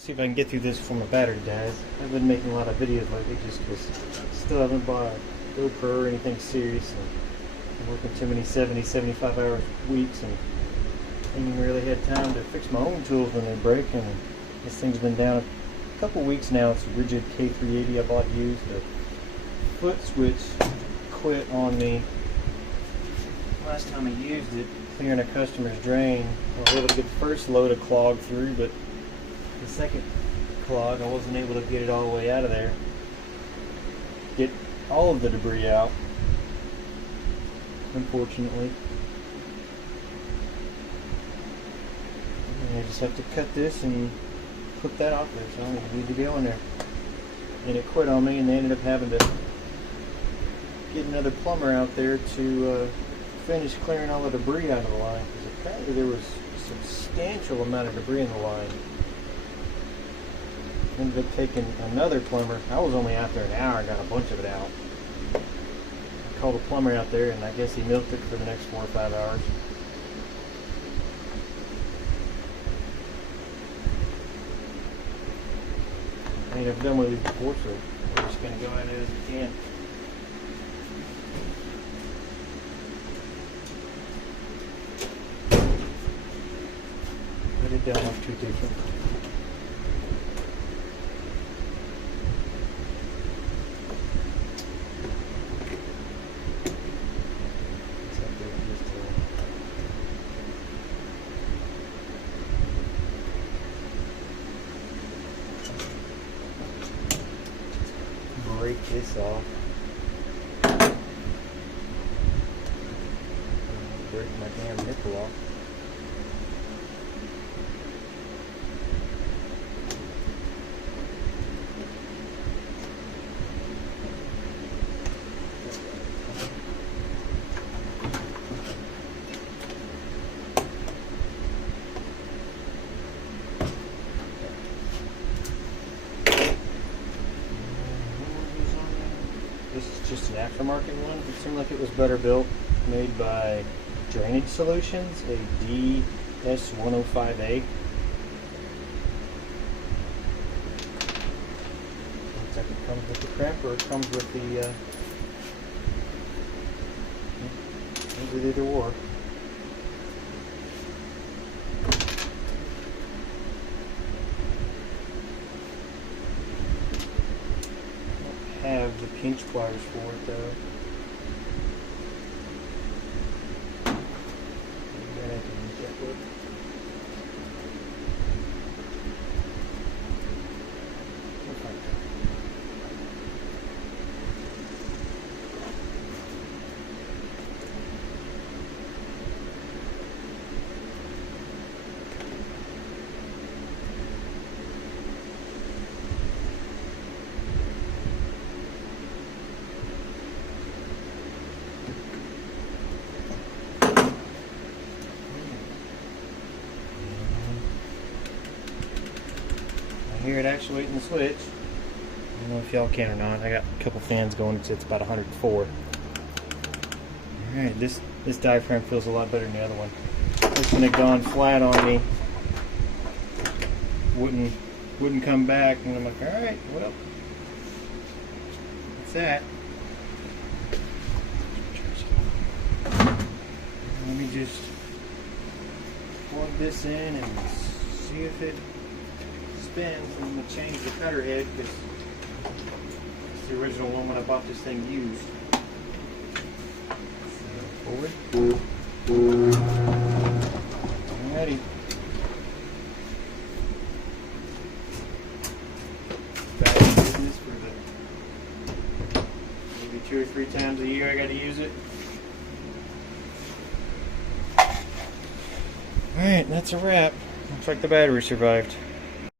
Let's see if I can get through this before my battery dies. I've been making a lot of videos lately just because still haven't bought a GoPro or anything serious. And I'm working too many 70, 75 hour weeks and ain't even really had time to fix my own tools when they break. And this thing's been down a couple weeks now. It's a Ridgid K380 I bought used. The foot switch quit on me last time I used it, clearing a customer's drain. I was able to get the first load of clog through, but the second clog I wasn't able to get it all the way out of there. Get all of the debris out, unfortunately. And I just have to cut this and clip that off there, so I don't need to go in there. And it quit on me, and they ended up having to get another plumber out there to finish clearing all the debris out of the line, because apparently there was a substantial amount of debris in the line. Ended up taking another plumber. I was only out there an hour and got a bunch of it out. I called a plumber out there, and I guess he milked it for the next 4 or 5 hours. I mean, I've done with these before, so we're just going to go at it as we can. But it don't look too different. Break this off. Break my damn nipple off. This is just an aftermarket one. It seemed like it was better built, made by Drainage Solutions, a DS105A. Looks like it comes with the crimp, or it comes with the maybe either or. Have the pinch pliers for it though. That I can get with. I hear it actuating the switch. I don't know if y'all can or not. I got a couple fans going. It's about 104. Alright, this diaphragm feels a lot better than the other one. This one had gone flat on me. Wouldn't come back, and I'm like, alright, well, that's that. Let me just plug this in and see if it spins. I'm going to change the cutter head because it's the original one when I bought this thing used. Forward. Alrighty. Back in business for the maybe 2 or 3 times a year I got to use it. Alright, that's a wrap. Looks like the battery survived.